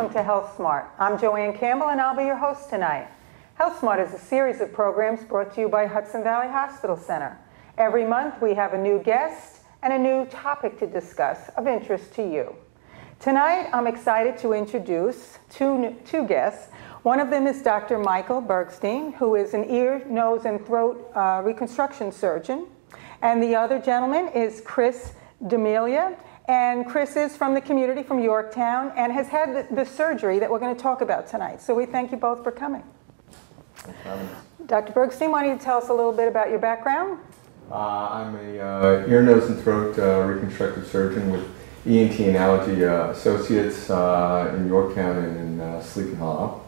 welcome to Healthsmart. I'm Joanne Campbell and I'll be your host tonight. Healthsmart is a series of programs brought to you by Hudson Valley Hospital Center. Every month we have a new guest and a new topic to discuss of interest to you. Tonight I'm excited to introduce two guests. One of them is Dr. Michael Bergstein, who is an ear, nose, and throat reconstruction surgeon. And the other gentleman is Chris D'Amelia. And Chris is from the community from Yorktown and has had the surgery that we're going to talk about tonight. So we thank you both for coming. Dr. Bergstein, why don't you tell us a little bit about your background? I'm a ear, nose, and throat reconstructive surgeon with ENT Allergy Associates in Yorktown and in Sleepy Hollow.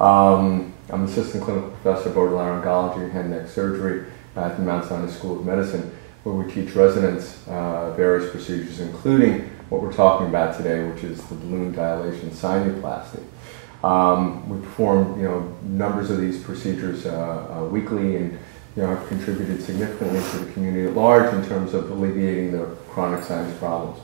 I'm assistant clinical professor of otolaryngology and head and neck surgery at the Mount Sinai School of Medicine, where we teach residents various procedures, including what we're talking about today, which is the balloon dilation sinuplasty. We perform, numbers of these procedures weekly, and have contributed significantly to the community at large in terms of alleviating the chronic sinus problems.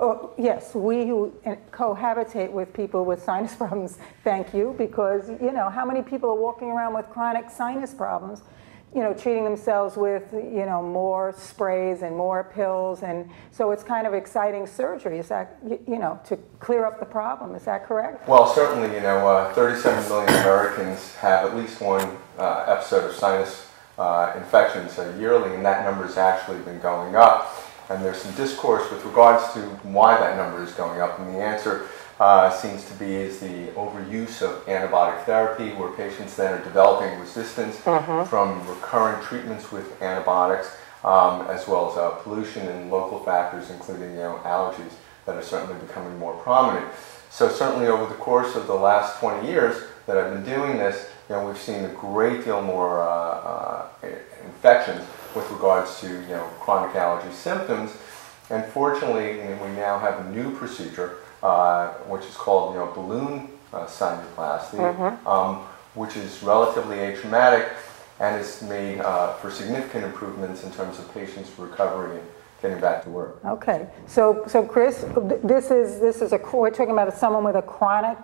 Oh, yes, we who cohabitate with people with sinus problems, thank you, because how many people are walking around with chronic sinus problems, treating themselves with, more sprays and more pills, and so it's kind of exciting surgery. Is that, to clear up the problem? Is that correct? Well, certainly, 37 million Americans have at least one episode of sinus infections yearly, and that number has actually been going up. And there's some discourse with regards to why that number is going up, and the answer seems to be is the overuse of antibiotic therapy, where patients then are developing resistance from recurrent treatments with antibiotics, as well as pollution and local factors, including allergies that are certainly becoming more prominent. So certainly over the course of the last 20 years that I've been doing this, we've seen a great deal more infections with regards to chronic allergy symptoms, and fortunately we now have a new procedure which is called balloon sinuplasty, which is relatively atraumatic and is made for significant improvements in terms of patients' recovery and getting back to work. Okay, so Chris, we're talking about someone with a chronic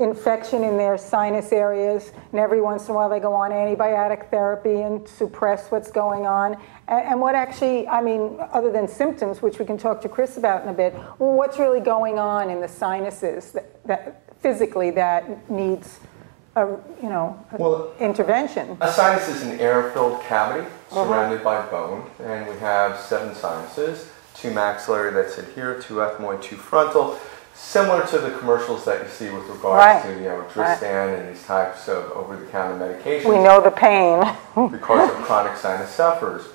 infection in their sinus areas, and every once in a while they go on antibiotic therapy and suppress what's going on. And what actually, other than symptoms, which we can talk to Chris about in a bit, what's really going on in the sinuses that physically that needs intervention? A sinus is an air-filled cavity surrounded by bone, and we have 7 sinuses, 2 maxillary that sit here, 2 ethmoid, 2 frontal. Similar to the commercials that you see with regards to Bergstein and these types of over-the-counter medications. We know the pain. Because of chronic sinus sufferers.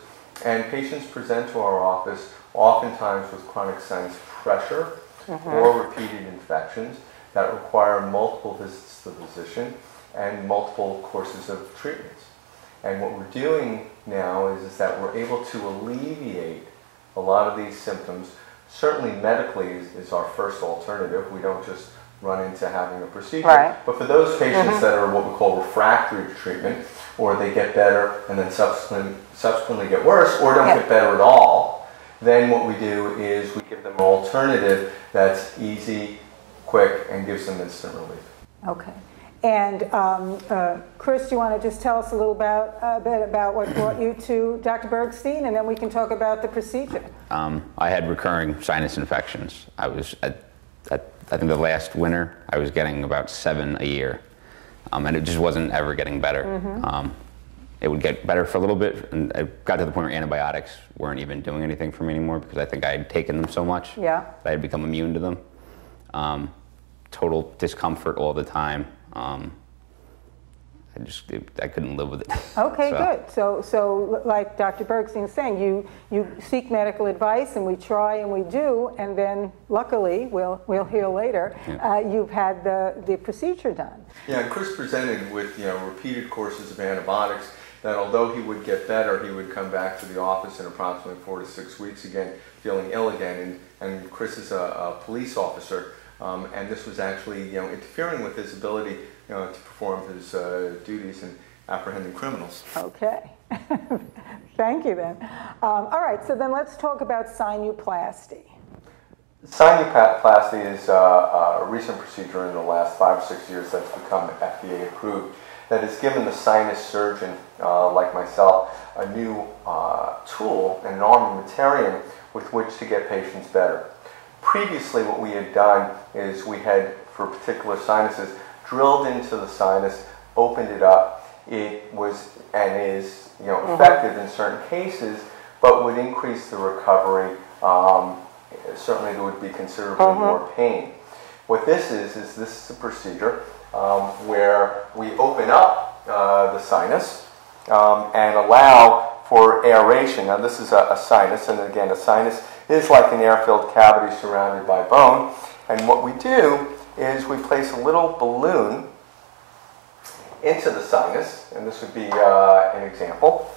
And patients present to our office oftentimes with chronic sinus pressure or repeated infections that require multiple visits to the physician and multiple courses of treatments. And what we're doing now is that we're able to alleviate a lot of these symptoms. Certainly medically is our first alternative. We don't just run into having a procedure. But for those patients that are what we call refractory to treatment, or they get better and then subsequently get worse, or don't get better at all, then what we do is we give them an alternative that's easy, quick, and gives them instant relief. Okay. And Chris, do you want to just tell us a little bit about what brought you to Dr. Bergstein, and then we can talk about the procedure. I had recurring sinus infections. I think the last winter I was getting about 7 a year, and it just wasn't ever getting better. It would get better for a little bit, and it got to the point where antibiotics weren't even doing anything for me anymore, because I think I had taken them so much that I had become immune to them. Total discomfort all the time. I couldn't live with it. Okay, good. So like Dr. Bergstein is saying, you seek medical advice, and we try and we do, and then luckily we'll heal later. You've had the procedure done. Yeah, and Chris presented with repeated courses of antibiotics. That although he would get better, he would come back to the office in approximately 4 to 6 weeks again, feeling ill again. And Chris is a police officer, and this was actually interfering with his ability to perform his duties in apprehending criminals. Okay. Thank you then. All right, so then let's talk about sinuplasty. Sinuplasty is a recent procedure in the last 5 or 6 years that's become FDA approved that has given the sinus surgeon, like myself, a new tool and an armamentarium with which to get patients better. Previously, what we had done is we had, for particular sinuses, drilled into the sinus, opened it up. It was and is, effective in certain cases, but would increase the recovery. Certainly, there would be considerably more pain. What this is this is a procedure where we open up the sinus and allow for aeration. Now, this is a sinus, and again, a sinus is like an air-filled cavity surrounded by bone. And what we do is we place a little balloon into the sinus, and this would be an example,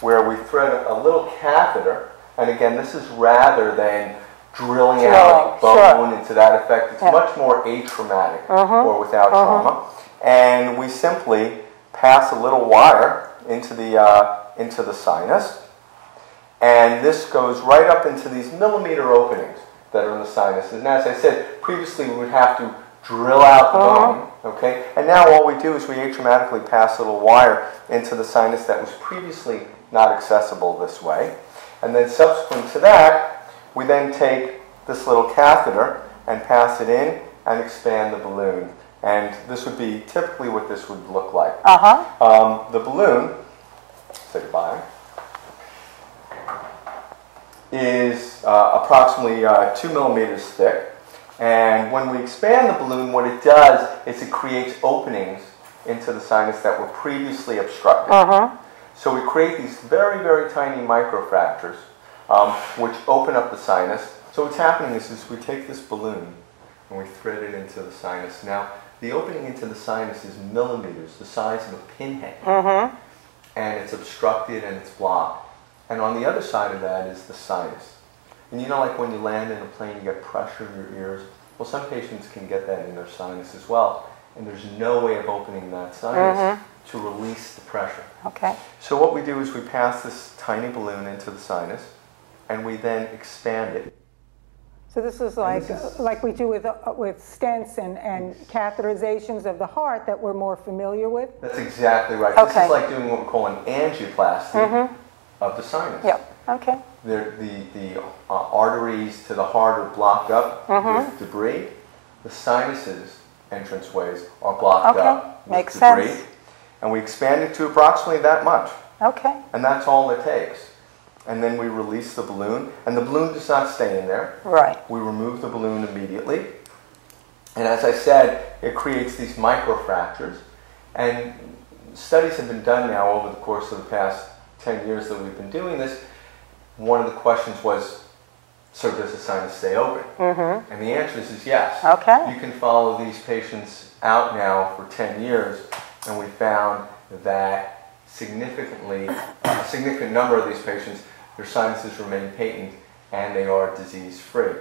where we thread a little catheter, and again, this is rather than drilling out bone into that effect. It's much more atraumatic or without trauma. And we simply pass a little wire into the sinus, and this goes right up into these millimeter openings that are in the sinus. And as I said, previously we would have to drill out the bone, okay? And now all we do is we atraumatically pass a little wire into the sinus that was previously not accessible this way. And then subsequent to that, we then take this little catheter and pass it in and expand the balloon. And this would be typically what this would look like. The balloon, say goodbye, is approximately 2 millimeters thick. And when we expand the balloon, what it does is it creates openings into the sinus that were previously obstructed. So we create these very, very tiny microfractures which open up the sinus. So what's happening is we take this balloon and we thread it into the sinus. Now, the opening into the sinus is millimeters, the size of a pinhead. And it's obstructed and it's blocked. And on the other side of that is the sinus. And like when you land in a plane, you get pressure in your ears. Well, some patients can get that in their sinus as well. And there's no way of opening that sinus to release the pressure. So what we do is we pass this tiny balloon into the sinus, and we then expand it. So this is like we do with stents and catheterizations of the heart that we're more familiar with? That's exactly right. This is like doing what we call an angioplasty of the sinus. The arteries to the heart are blocked up with debris. The sinuses entranceways are blocked up with Makes debris. Sense. And we expand it to approximately that much. And that's all it takes. And then we release the balloon, and the balloon does not stay in there. We remove the balloon immediately. And as I said, it creates these microfractures. And studies have been done now over the course of the past 10 years that we've been doing this. One of the questions was, so does the sinus stay open? And the answer is yes. You can follow these patients out now for 10 years, and we found that a significant number of these patients, their sinuses remain patent and they are disease-free.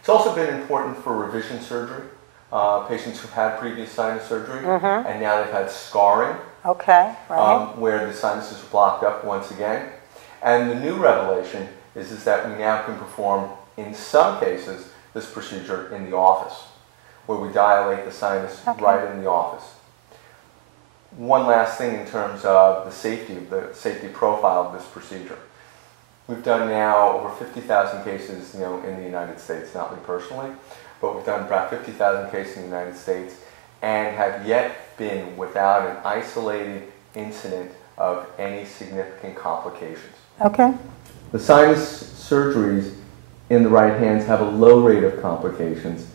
It's also been important for revision surgery. Patients who've had previous sinus surgery and now they've had scarring where the sinuses are blocked up once again. And the new revelation is that we now can perform, in some cases, this procedure in the office, where we dilate the sinus right in the office. One last thing in terms of the safety profile of this procedure. We've done now over 50,000 cases, in the United States, not me personally, but we've done about 50,000 cases in the United States and have yet been without an isolated incident of any significant complications. The sinus surgeries in the right hands have a low rate of complications.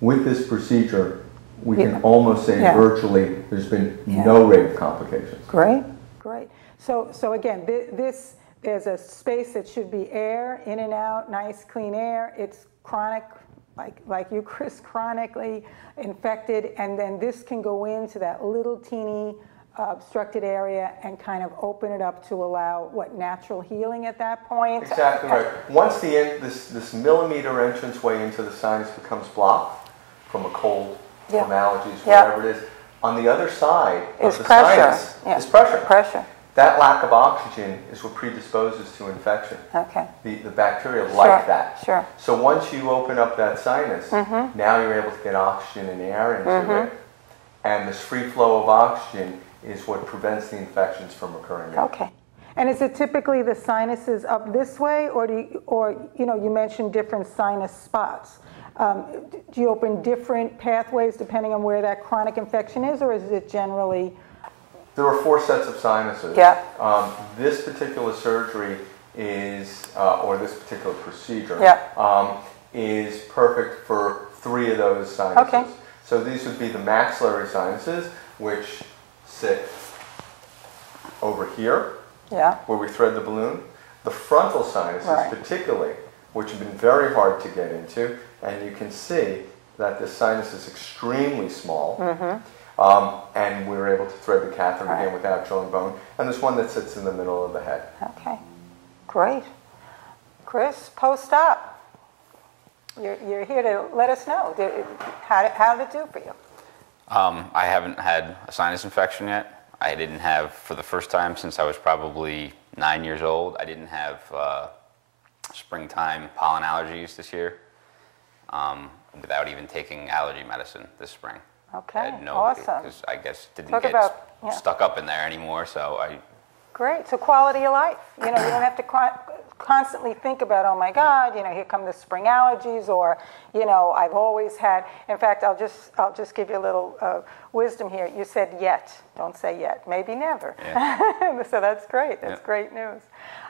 With this procedure, we can almost say virtually there's been no rate of complications. Great. So again, there's a space that should be air, in and out, nice clean air. It's chronic, like you, Chris, chronically infected, and then this can go into that little teeny obstructed area and kind of open it up to allow natural healing at that point. Exactly right. Once this millimeter entranceway into the sinus becomes blocked from a cold, from allergies, whatever it is, on the other side of the sinus is pressure. That lack of oxygen is what predisposes to infection. Okay. The bacteria like that. Sure. So once you open up that sinus, now you're able to get oxygen and air into it. And this free flow of oxygen is what prevents the infections from occurring. Okay. And is it typically the sinuses up this way, or you mentioned different sinus spots? Do you open different pathways depending on where that chronic infection is, or is it generally? There are 4 sets of sinuses. Yeah. This particular surgery is, or this particular procedure, is perfect for 3 of those sinuses. Okay. So these would be the maxillary sinuses, which sit over here, where we thread the balloon. The frontal sinuses, particularly, which have been very hard to get into, and you can see that this sinus is extremely small, and we were able to thread the catheter again without drilling bone. And there's one that sits in the middle of the head. Okay, great. Chris, post-op. You're here to let us know. How did it do for you? I haven't had a sinus infection yet. I didn't have, for the first time since I was probably 9 years old, I didn't have springtime pollen allergies this year without even taking allergy medicine this spring. Okay, I had no, awesome. because I guess didn't Talk get about, stuck up in there anymore, so I... Great, so quality of life. You don't have to constantly think about, oh my God, here come the spring allergies, or, I've always had, in fact, I'll just give you a little wisdom here. You said yet, don't say yet, maybe never. Yeah. So that's great, that's great news.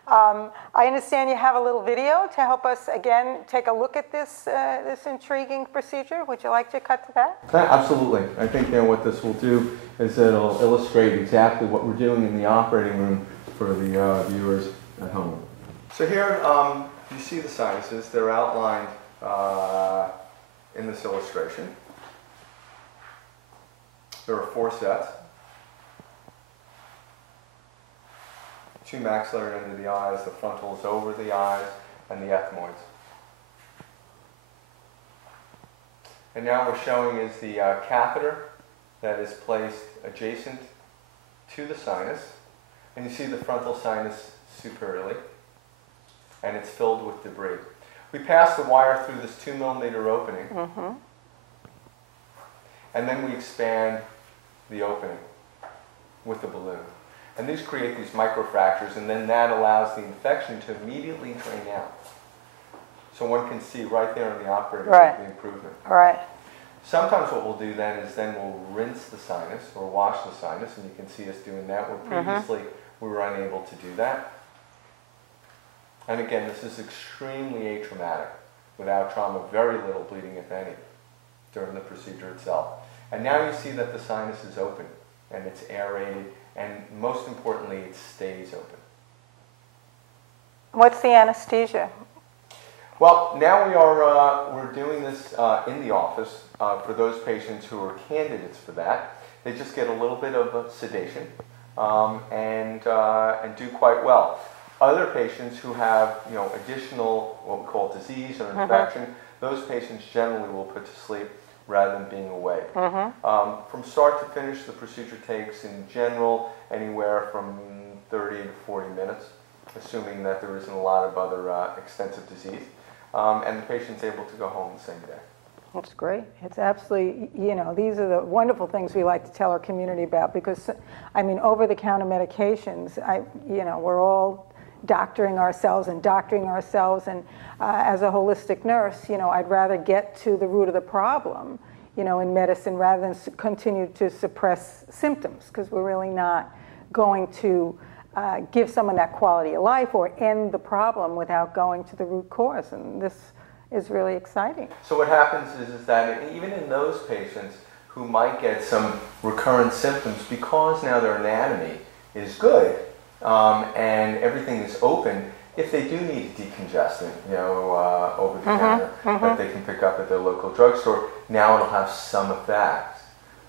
I understand you have a little video to help us, again, take a look at this intriguing procedure. Would you like to cut to that? Absolutely. I think what this will do is it'll illustrate exactly what we're doing in the operating room for the viewers at home. So here you see the sinuses. They're outlined in this illustration. There are 4 sets. 2 maxillary under the eyes, the frontals over the eyes, and the ethmoids. And now we're showing is the catheter that is placed adjacent to the sinus. And you see the frontal sinus superiorly, and it's filled with debris. We pass the wire through this 2 millimeter opening, and then we expand the opening with the balloon. And these create these microfractures, and then that allows the infection to immediately drain out. So one can see right there in the operating room the improvement. Right. Sometimes what we'll do then is we'll rinse the sinus or wash the sinus, and you can see us doing that, where previously we were unable to do that. And again, this is extremely atraumatic. Without trauma, very little bleeding, if any, during the procedure itself. And now you see that the sinus is open, and it's aerated, and most importantly, it stays open. What's the anesthesia? Well, now we're doing this in the office for those patients who are candidates for that. They just get a little bit of sedation and do quite well. Other patients who have additional what we call disease or infection, those patients generally will put to sleep rather than being awake. From start to finish, the procedure takes, in general, anywhere from 30 to 40 minutes, assuming that there isn't a lot of other extensive disease. And the patient's able to go home the same day. That's great. It's absolutely, these are the wonderful things we like to tell our community about, because, over-the-counter medications, we're all doctoring ourselves, and as a holistic nurse, I'd rather get to the root of the problem, in medicine, rather than continue to suppress symptoms, because we're really not going to give someone that quality of life or end the problem without going to the root cause, and this is really exciting. So what happens is that even in those patients who might get some recurrent symptoms, because now their anatomy is good, and everything is open, if they do need a decongestant, over the counter, that they can pick up at their local drugstore, now it'll have some effect,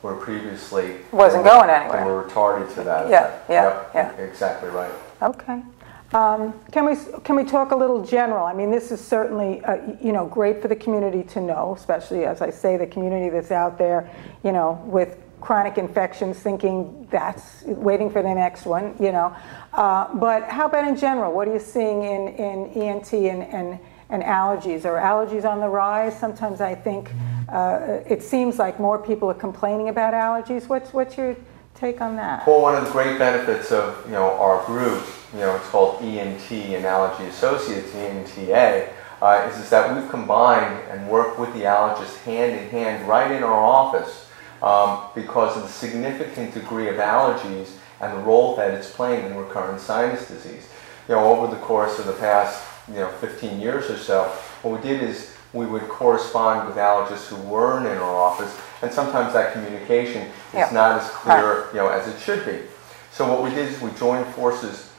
where previously wasn't going anywhere. They were retarded to that effect. Yeah. Exactly right. Okay. Can we talk a little general? This is certainly great for the community to know, especially, as I say, the community that's out there, with chronic infections, thinking that's waiting for the next one, you know. But how about in general? What are you seeing in ENT and allergies? Are allergies on the rise? Sometimes I think it seems like more people are complaining about allergies. What's your take on that? Well, one of the great benefits of our group, it's called ENT and Allergy Associates, ENTA, is that we've combined and worked with the allergists hand in hand right in our office because of the significant degree of allergies and the role that it's playing in recurrent sinus disease. Over the course of the past 15 years or so, what we did is we would correspond with allergists who weren't in our office, and sometimes that communication is not as clear as it should be. So what we did is we joined forces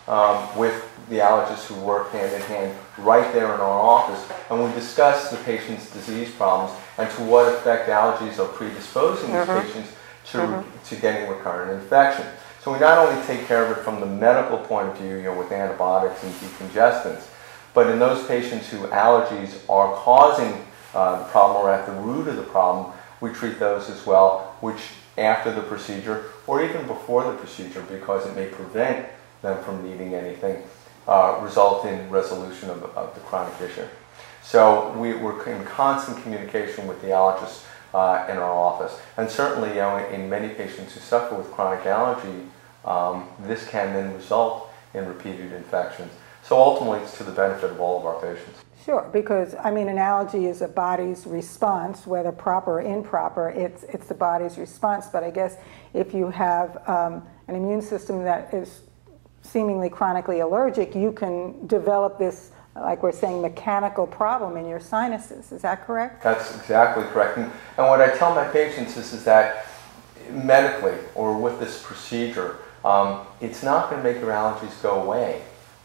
with the allergists who work hand in hand right there in our office, and we discussed the patient's disease problems and to what effect allergies are predisposing these patients to getting recurrent infection. So we not only take care of it from the medical point of view, with antibiotics and decongestants, but in those patients who allergies are causing the problem or at the root of the problem, we treat those as well, which after the procedure or even before the procedure, because it may prevent them from needing anything, result in resolution of the chronic issue. So we're in constant communication with the allergists in our office. And certainly, in many patients who suffer with chronic allergy, this can then result in repeated infections. So ultimately, it's to the benefit of all of our patients. Sure, because I mean, an allergy is a body's response, whether proper or improper. It's the body's response. But I guess if you have an immune system that is seemingly chronically allergic, you can develop this, like we're saying, mechanical problem in your sinuses. Is that correct? That's exactly correct. And what I tell my patients is that medically or with this procedure, it's not going to make your allergies go away,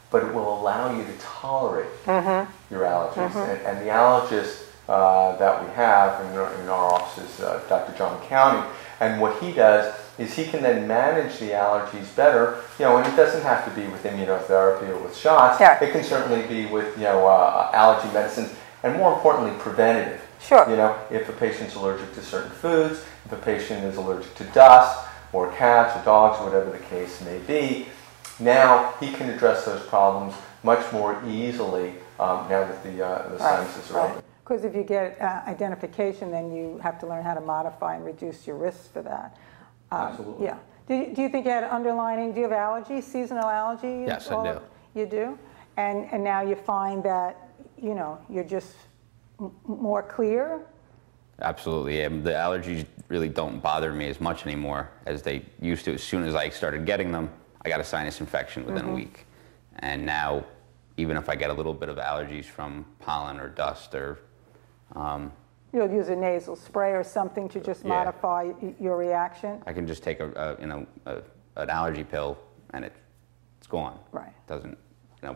but it will allow you to tolerate your allergies. And the allergist that we have in our office is Dr. John County, and what he does is he can then manage the allergies better, and it doesn't have to be with immunotherapy or with shots. Yeah. It can certainly be with, allergy medicines, and more importantly, preventative. Sure. If a patient's allergic to certain foods, if a patient is allergic to dust, or cats, or dogs, or whatever the case may be, now he can address those problems much more easily now that the sinuses are open. Because if you get identification, then you have to learn how to modify and reduce your risks for that. Absolutely. Yeah. Do you think you had underlining, do you have allergies, seasonal allergies? Yes, I do. You do? And now you find that, you're just more clear? Absolutely. The allergies really don't bother me as much anymore as they used to. As soon as I started getting them, I got a sinus infection within a week. And now, even if I get a little bit of allergies from pollen or dust or... You'll use a nasal spray or something to just modify your reaction? I can just take an allergy pill and it's gone. Right. It doesn't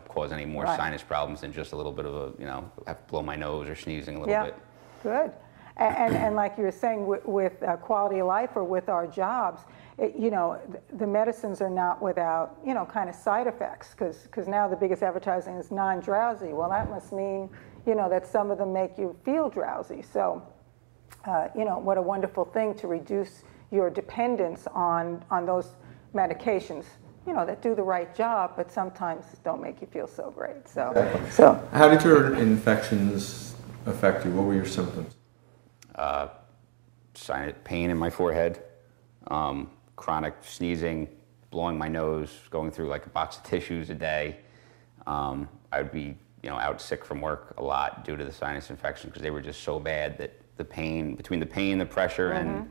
cause any more sinus problems than just a little bit of a, have to blow my nose or sneezing a little bit. Good. And like you were saying, with quality of life or with our jobs, the medicines are not without, kind of side effects, because now the biggest advertising is non-drowsy. Well, that must mean, that some of them make you feel drowsy. So, what a wonderful thing to reduce your dependence on those medications, that do the right job, but sometimes don't make you feel so great. So, exactly. How did your infections affect you? What were your symptoms? Pain in my forehead, chronic sneezing, blowing my nose, going through like a box of tissues a day. I'd be out sick from work a lot due to the sinus infection because they were just so bad that the pain, between the pain, the pressure, and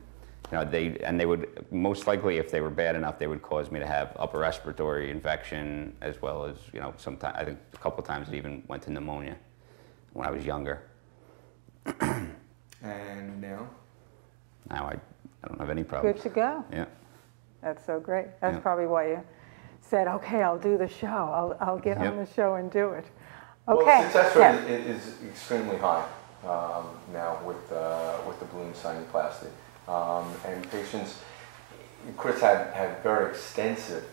they would most likely, if they were bad enough, they would cause me to have upper respiratory infection as well as sometimes, I think a couple of times it even went to pneumonia when I was younger. And now? Now I don't have any problems. Good to go. Yeah. That's so great. That's probably why you said, okay, I'll do the show. I'll get on the show and do it. Okay. Well, success rate is extremely high now with the balloon sinuplasty. And patients, Chris had very extensive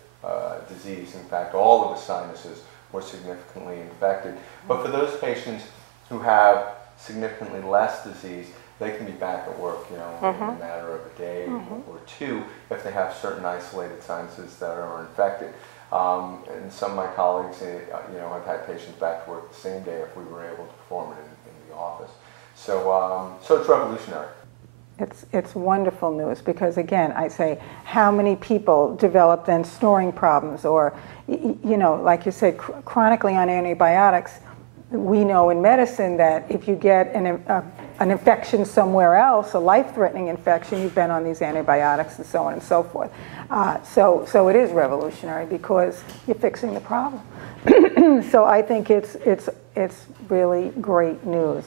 disease. In fact, all of the sinuses were significantly infected. But for those patients who have significantly less disease, they can be back at work, in a matter of a day or two if they have certain isolated sinuses that are infected. And some of my colleagues, have had patients back to work the same day if we were able to perform it in the office. So it's revolutionary. It's wonderful news because, again, I say, how many people develop then snoring problems or, like you said, chronically on antibiotics. We know in medicine that if you get an infection somewhere else, a life-threatening infection, you've been on these antibiotics and so on and so forth. So it is revolutionary because you're fixing the problem. So I think it's really great news.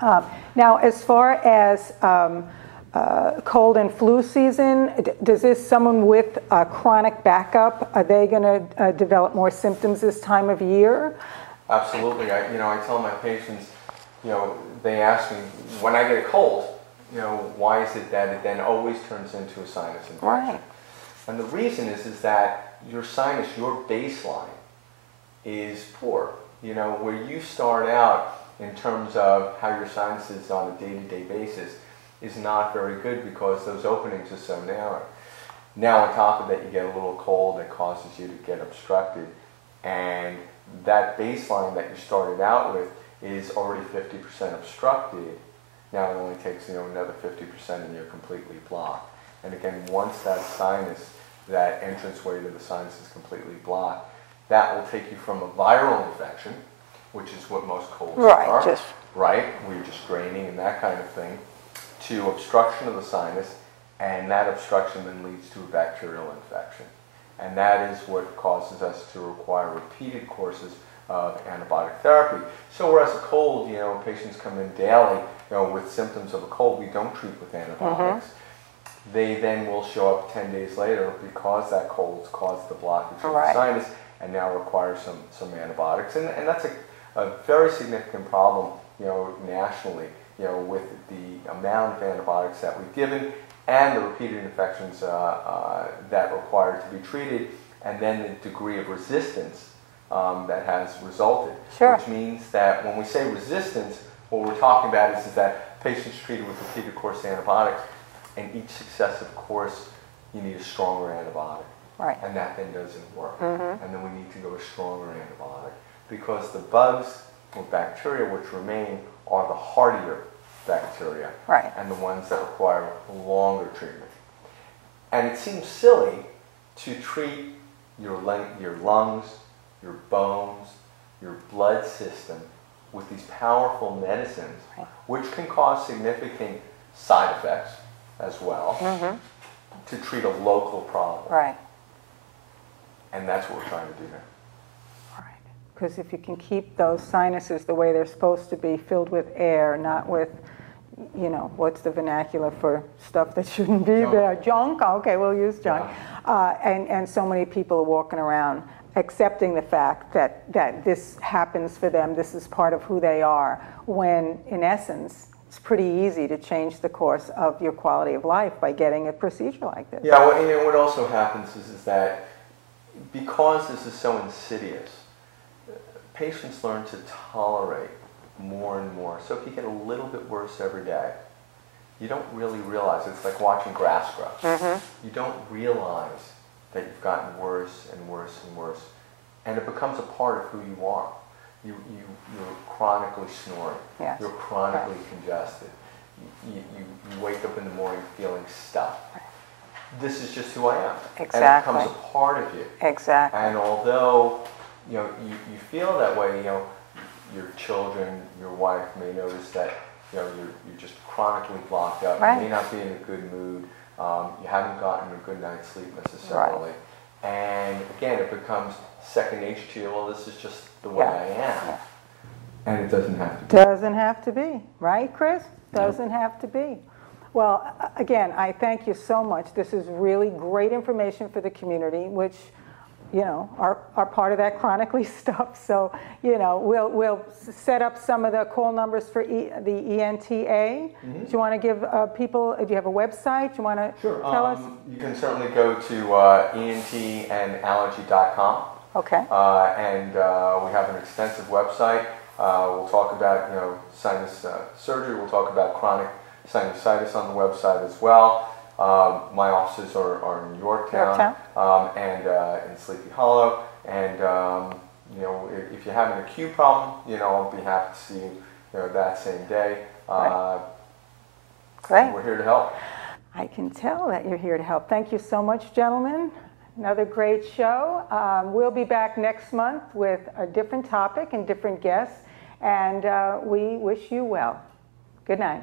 Now, as far as cold and flu season, does someone with chronic backup, are they going to develop more symptoms this time of year? Absolutely. I tell my patients, they ask me, when I get a cold, why is it that it then always turns into a sinus infection? Right. And the reason is that your sinus, your baseline, is poor. Where you start out in terms of how your sinuses on a day-to-day basis is not very good because those openings are so narrow. Now on top of that, you get a little cold that causes you to get obstructed, and that baseline that you started out with is already 50% obstructed. Now it only takes another 50% and you're completely blocked. And again, once that sinus, that entranceway to the sinus is completely blocked, that will take you from a viral infection, which is what most colds are, right? Where you're just draining and that kind of thing, to obstruction of the sinus, and that obstruction then leads to a bacterial infection. And that is what causes us to require repeated courses of antibiotic therapy. So whereas a cold, patients come in daily, with symptoms of a cold, we don't treat with antibiotics. They then will show up 10 days later because that cold's caused the blockage of the sinus and now require some antibiotics. And that's a very significant problem, nationally, with the amount of antibiotics that we've given and the repeated infections that require to be treated, and then the degree of resistance that has resulted. Sure. Which means that when we say resistance, what we're talking about is that patients treated with repeated course antibiotics, and each successive course, you need a stronger antibiotic. Right. And that then doesn't work. And then we need to go a stronger antibiotic because the bugs or bacteria which remain are the hardier bacteria, and the ones that require longer treatment. And it seems silly to treat your lungs, your bones, your blood system with these powerful medicines, which can cause significant side effects as well, to treat a local problem. Right. And that's what we're trying to do now. Right. Because if you can keep those sinuses the way they're supposed to be, filled with air, not with, what's the vernacular for stuff that shouldn't be there? Junk? Okay, we'll use junk. And so many people are walking around accepting the fact that this happens for them, this is part of who they are, when in essence, it's pretty easy to change the course of your quality of life by getting a procedure like this. Yeah, what also happens is that because this is so insidious, patients learn to tolerate more and more. So if you get a little bit worse every day, you don't really realize. It's like watching grass grow. You don't realize that you've gotten worse and worse and worse. And it becomes a part of who you are. You're chronically snoring. Yes. You're chronically congested. You wake up in the morning feeling stuffed. This is just who I am. Exactly. And it becomes a part of you. Exactly. And although you feel that way, your children, your wife may notice that you're just chronically blocked up. You may not be in a good mood. You haven't gotten a good night's sleep necessarily. And again, it becomes second nature to you. Well, this is just the way I am. And it doesn't have to be. Doesn't have to be. Right, Chris? Doesn't have to be. Well, again, I thank you so much. This is really great information for the community, which, are part of that chronically stuff. So, we'll set up some of the call numbers for the ENTA. Do you want to give people, do you have a website? Do you want to tell us? You can certainly go to entanallergy.com. Okay. And we have an extensive website. We'll talk about, sinus surgery. We'll talk about chronic sinusitis on the website as well. My offices are in Yorktown, and in Sleepy Hollow. And if you have an acute problem, I'll be happy to see you, that same day. Great. We're here to help. I can tell that you're here to help. Thank you so much, gentlemen. Another great show. We'll be back next month with a different topic and different guests, and we wish you well. Good night.